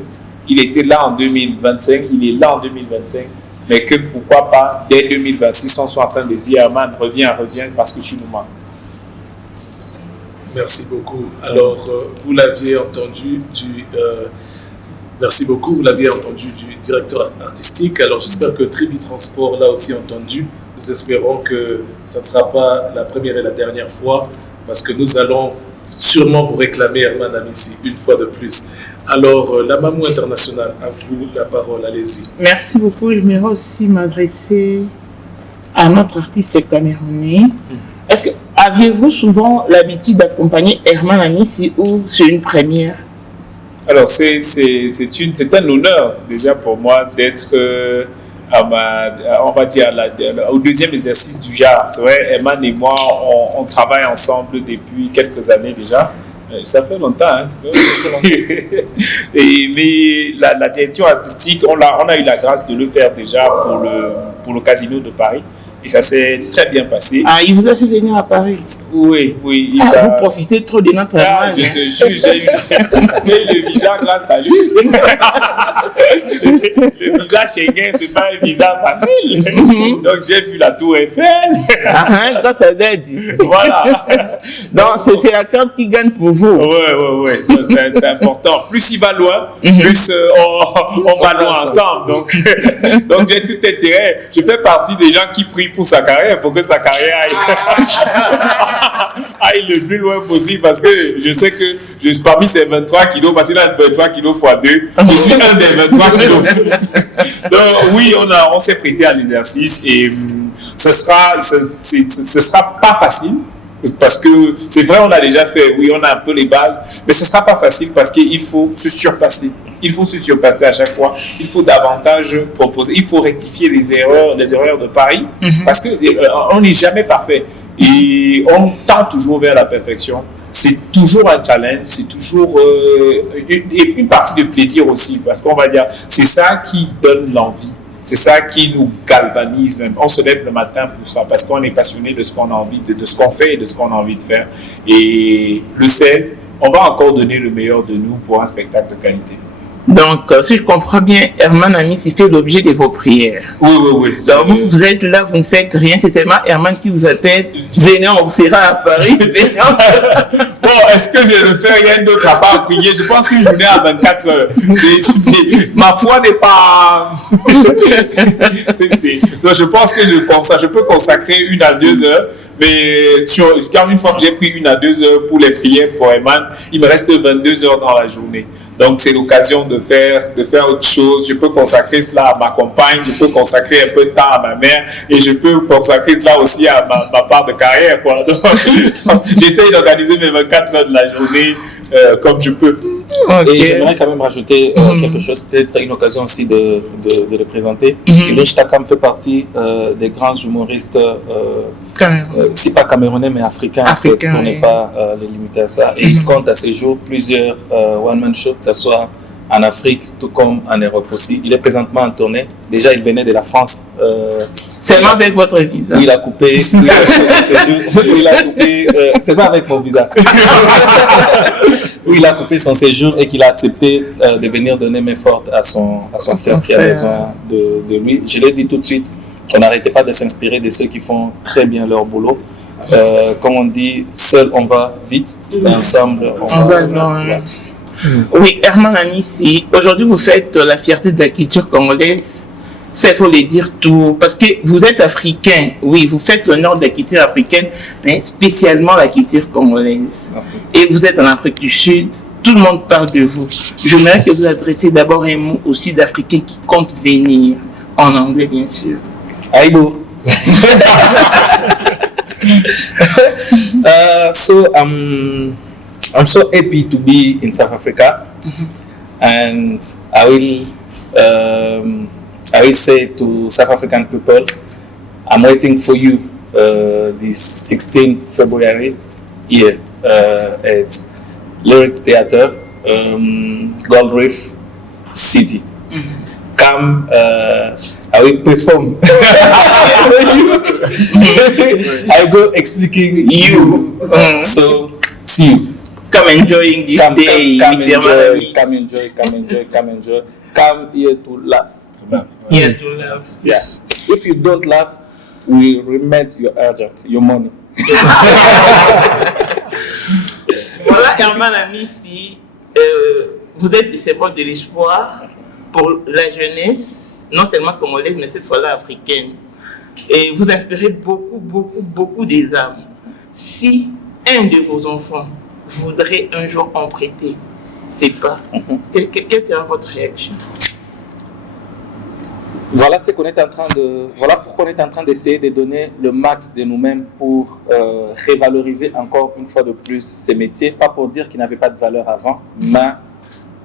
il était là en 2025, il est là en 2025, mais que pourquoi pas, dès 2026, on soit en train de dire « Herman, reviens parce que tu nous manques ». Merci beaucoup. Alors, vous l'aviez entendu merci beaucoup. Vous l'aviez entendu du directeur artistique. Alors, j'espère que Tribi Transport l'a aussi entendu. Nous espérons que ça ne sera pas la première et la dernière fois parce que nous allons sûrement vous réclamer Herman Amissi une fois de plus. Alors, la Mamou Internationale, à vous la parole. Allez-y. Merci beaucoup. J'aimerais aussi m'adresser à notre artiste camerounais. Est-ce que aviez-vous souvent l'habitude d'accompagner Herman Amissi ou c'est une première? Alors, c'est un honneur déjà pour moi d'être, on va dire, au deuxième exercice du JAR. C'est vrai, Herman et moi, on travaille ensemble depuis quelques années déjà. Ça fait longtemps, hein? Mais la direction artistique, on a eu la grâce de le faire déjà pour le Casino de Paris. Et ça s'est très bien passé. Ah, il vous a fait venir à Paris? Oui. Vous profitez trop de notre je te jure, j'ai eu le visa grâce à lui. Le visa Schengen, c'est pas un visa facile. Donc j'ai vu la Tour Eiffel. Ça d'aide. Voilà. Donc c'est la carte qui gagne pour vous. Ouais. C'est important. Plus il va loin, plus on va loin ensemble. Donc j'ai tout intérêt. Je fais partie des gens qui prient pour sa carrière, pour que sa carrière aille le plus loin possible parce que je sais que parmi ces 23 kilos, parce qu'il a 23 kilos x 2, je suis un des 23 kilos. Donc oui, on s'est prêté à l'exercice et ce sera pas facile. Parce que c'est vrai, on a déjà fait, oui, on a un peu les bases, mais ce ne sera pas facile parce qu'il faut se surpasser. Il faut se surpasser à chaque fois. Il faut davantage proposer. Il faut rectifier les erreurs de Paris parce qu'on n'est jamais parfait. Et on tend toujours vers la perfection. C'est toujours un challenge, c'est toujours une partie de plaisir aussi, parce qu'on va dire, c'est ça qui donne l'envie, c'est ça qui nous galvanise même. On se lève le matin pour ça, parce qu'on est passionné de ce qu'on a envie, de ce qu'on fait et de ce qu'on a envie de faire. Et le 16, on va encore donner le meilleur de nous pour un spectacle de qualité. Donc, si je comprends bien, Herman Amissi fait l'objet de vos prières. Oui. Donc, vous êtes là, vous ne faites rien, c'est tellement Herman qui vous appelle. Venez, on sera à Paris. Bon, est-ce que je ne fais rien d'autre à part prier? Je pense qu'une journée à 24 heures, ma foi n'est pas... Donc, je pense que je peux consacrer 1 à 2 heures. Mais quand une fois que j'ai pris 1 à 2 heures pour les prières pour Herman, il me reste 22 heures dans la journée. Donc c'est l'occasion de faire autre chose. Je peux consacrer cela à ma compagne, je peux consacrer un peu de temps à ma mère et je peux consacrer cela aussi à ma part de carrière, quoi. Donc, j'essaye d'organiser mes 24 heures de la journée comme je peux. Okay. Et j'aimerais quand même rajouter quelque chose, peut-être une occasion aussi de le présenter. Ilish Takam fait partie des grands humoristes, si pas camerounais, mais africains en fait, pour ne pas les limiter à ça. Et il compte à ce jour plusieurs one-man shows, que ce soit en Afrique, tout comme en Europe aussi. Il est présentement en tournée. Déjà, il venait de la France. Seulement avec votre visa. Il a coupé. C'est pas avec mon visa. Où il a coupé son séjour et qu'il a accepté de venir donner main forte à son frère qui a besoin de lui. Je l'ai dit tout de suite, on n'arrêtait pas de s'inspirer de ceux qui font très bien leur boulot. Comme on dit, seul on va vite, mais ensemble on va loin. Oui, Herman Amissi, aujourd'hui vous faites la fierté de la culture congolaise. Ça, il faut le dire tout, parce que vous êtes africain, oui, vous faites l'honneur de la culture africaine, mais spécialement la culture congolaise. Merci. Et vous êtes en Afrique du Sud, tout le monde parle de vous. J'aimerais que vous adressiez d'abord un mot aux Sud-Africains qui comptent venir, en anglais bien sûr. Aïbo. So I'm so happy to be in South Africa, and I will say to South African people, I'm waiting for you this 16th February here at Lyrics Theatre, Gold Reef City. Come, I will perform. I go explicating you. So see you. Come enjoying this day. Come enjoy. Come here to laugh. Here to laugh. Yes. Yeah. If you don't laugh, we remit your urgent, your money. Voilà, Herman Amissi, vous êtes le symbole de l'espoir pour la jeunesse, non seulement congolaise, mais cette fois-là africaine. Et vous inspirez beaucoup des âmes. Si un de vos enfants voudrait un jour en prêter, c'est pas. Quelle sera votre réaction? Voilà ce qu'on est en train de. Voilà pourquoi on est en train d'essayer de donner le max de nous-mêmes pour revaloriser encore une fois de plus ces métiers. Pas pour dire qu'ils n'avaient pas de valeur avant, mais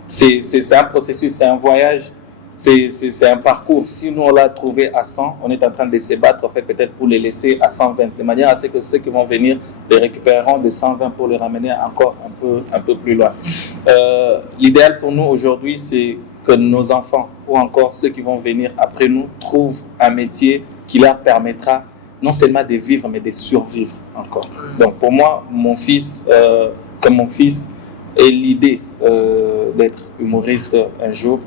c'est un processus, c'est un voyage, c'est un parcours. Si nous on l'a trouvé à 100, on est en train de se battre en fait peut-être pour les laisser à 120, de manière à ce que ceux qui vont venir les récupéreront de 120 pour les ramener encore un peu plus loin. L'idéal pour nous aujourd'hui, c'est que nos enfants ou encore ceux qui vont venir après nous trouvent un métier qui leur permettra non seulement de vivre mais de survivre encore. Donc pour moi, mon fils et l'idée d'être humoriste un jour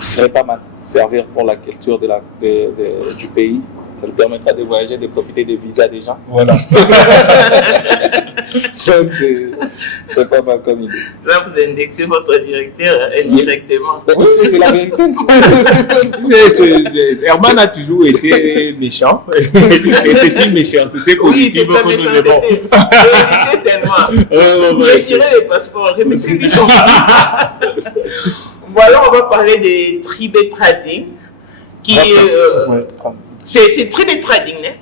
serait pas mal. Servir pour la culture du pays. Ça lui permettra de voyager, de profiter des visas des gens. Voilà. Donc, c'est pas mal comme idée. Là, vous indexez votre directeur indirectement. Oui, c'est la vérité. Herman a toujours été méchant. Et c'est une méchanceté positive que nous aimons. C'est tellement. Retirez les passeports, remettez-lui son Voilà, on va parler des tribés trading. Qui c'est Tribi Trading, hein?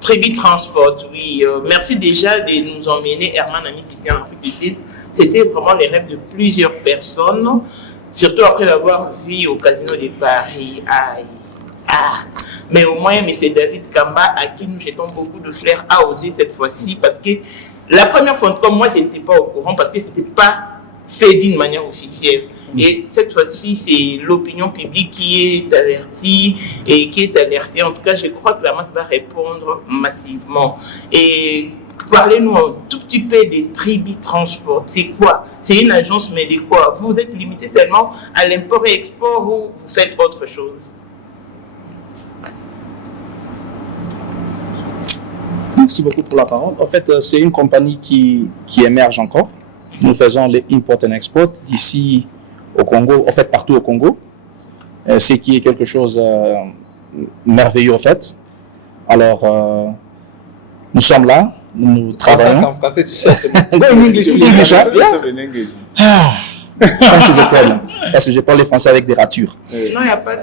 Tribi Transport, oui. Merci déjà de nous emmener, Herman Amissi, ici en Afrique du Sud. C'était vraiment les rêves de plusieurs personnes, surtout après l'avoir vu au Casino de Paris. Mais au moins, M. David Kamba, à qui nous jetons beaucoup de fleurs, a osé cette fois-ci, parce que la première fois, comme moi, je n'étais pas au courant, parce que ce n'était pas fait d'une manière officielle. Et cette fois-ci, c'est l'opinion publique qui est avertie et qui est alertée. En tout cas, je crois que la masse va répondre massivement. Et Parlez-nous un tout petit peu des Tribi Transport. C'est quoi? C'est une agence, mais de quoi? Vous êtes limité seulement à l'import et export ou vous faites autre chose? Merci beaucoup pour la parole. En fait, c'est une compagnie qui émerge encore. Nous faisons les import and export d'ici au Congo, en fait partout au Congo, ce qui est quelque chose merveilleux en fait. Alors, nous sommes là, nous travaillons. En français, tu cherches. English, French is a problem. Parce que je parle français avec des ratures. Non, il n'y a pas de...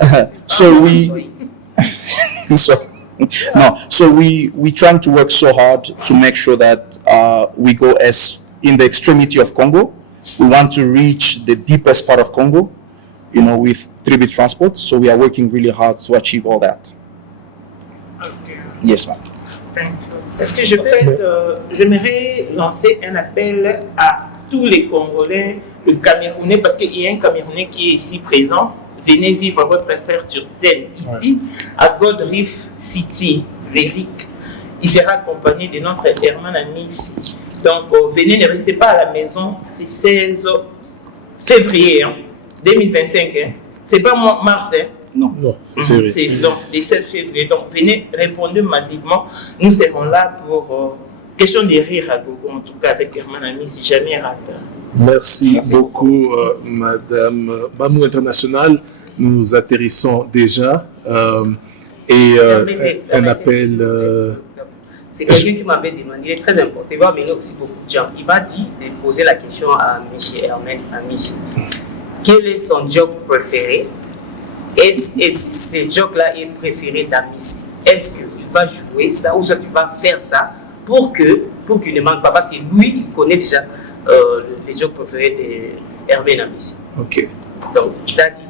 So we trying to work so hard to make sure that we go as in the extremity of Congo. We want to reach the deepest part of Congo, you know, with Tribi Transport. So we are working really hard to achieve all that. Okay. Yes, ma'am. Thank you. Est-ce que j'aimerais lancer un appel à tous les Congolais, le Camerounais, parce qu'il y a un Camerounais qui est ici présent. Venez vivre votre frère sur scène ici, à Gold Reef City, l'Éric. Il sera accompagné de notre Herman ami ici. Donc, venez, ne restez pas à la maison. C'est 16 février 2025. Hein. C'est pas mars. Hein. Non, c'est février. C'est donc les 16 février. Donc, venez, répondez massivement. Nous serons là pour question de rire à Gogo, en tout cas avec Herman ami, si jamais il rate. Merci beaucoup, Madame Mamou International. Nous atterrissons déjà. Un appel... C'est quelqu'un qui m'avait demandé, il est très important, il va amener aussi beaucoup de gens. Il m'a dit de poser la question à M. Herman Amici. Quel est son job préféré? Et si ce job-là est préféré d'Amici, est-ce qu'il va jouer ça ou soit il va faire ça pour qu'il ne manque pas? Parce que lui, il connaît déjà les jobs préférés de Herman Amici. Ok. Donc, il a dit.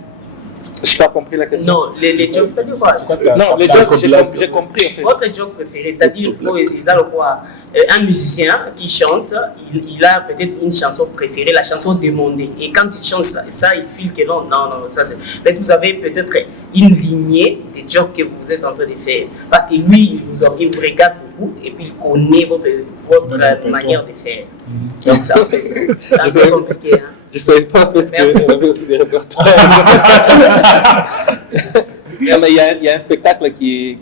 Je n'ai pas compris la question. Non, les jobs, c'est-à-dire quoi? Non, les jobs, j'ai compris. En fait. Votre job préféré, c'est-à-dire, ils ont quoi? Un musicien qui chante, il a peut-être une chanson préférée, la chanson demandée. Et quand il chante ça il file que non, ça c'est. Vous avez peut-être une lignée des jobs que vous êtes en train de faire. Parce que lui, il vous regarde beaucoup et puis il connaît votre manière de faire. Donc c'est un peu compliqué. Hein? Je ne savais pas en fait qu'on avait aussi des répertoires. Non, mais il y a un spectacle qui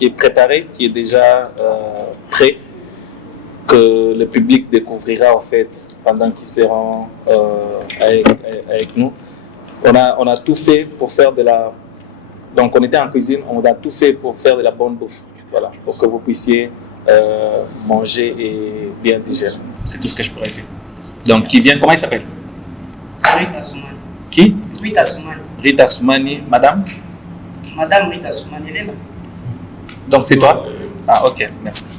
est préparé, qui est déjà prêt, que le public découvrira en fait pendant qu'ils seront avec nous. On a tout fait pour faire de la... Donc on était en cuisine, on a tout fait pour faire de la bonne bouffe, voilà, pour que vous puissiez manger et bien digérer. C'est tout ce que je pourrais dire. Donc qui vient, comment il s'appelle? Rita Soumani. Qui? Rita Soumani. Rita Soumani, madame? Madame Rita Soumani, elle est là. Donc c'est toi? Ah ok, merci.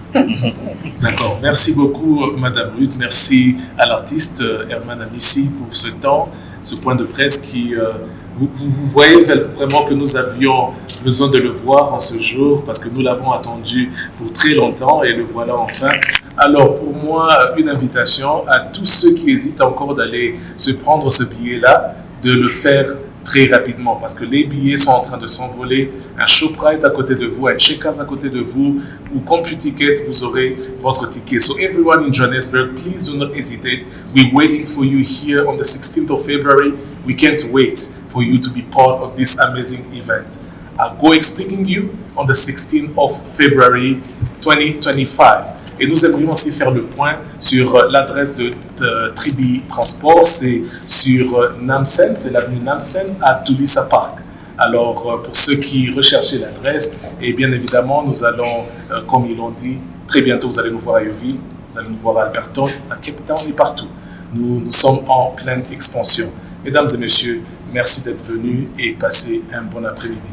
D'accord, merci beaucoup Madame Ruth, merci à l'artiste Herman Amici pour ce temps, ce point de presse qui, vous voyez vraiment que nous avions besoin de le voir en ce jour parce que nous l'avons attendu pour très longtemps et le voilà enfin. Alors pour moi, une invitation à tous ceux qui hésitent encore d'aller se prendre ce billet-là, de le faire très rapidement parce que les billets sont en train de s'envoler. Un ShopRite à côté de vous, un Checkers à côté de vous, ou CompuTicket, vous aurez votre ticket. So everyone in Johannesburg, please do not hesitate. We're waiting for you here on the 16th of February. We can't wait for you to be part of this amazing event. I'll go explaining you on the 16th of February 2025. Et nous aimerions aussi faire le point sur l'adresse de Tribi Transport. C'est sur Namsen, c'est l'avenue Namsen à Tulisa Park. Alors, pour ceux qui recherchaient l'adresse, et bien évidemment, nous allons, comme ils l'ont dit, très bientôt, vous allez nous voir à Yeovil, vous allez nous voir à Alberton, à Cape Town et partout. Nous sommes en pleine expansion. Mesdames et messieurs, merci d'être venus et passez un bon après-midi.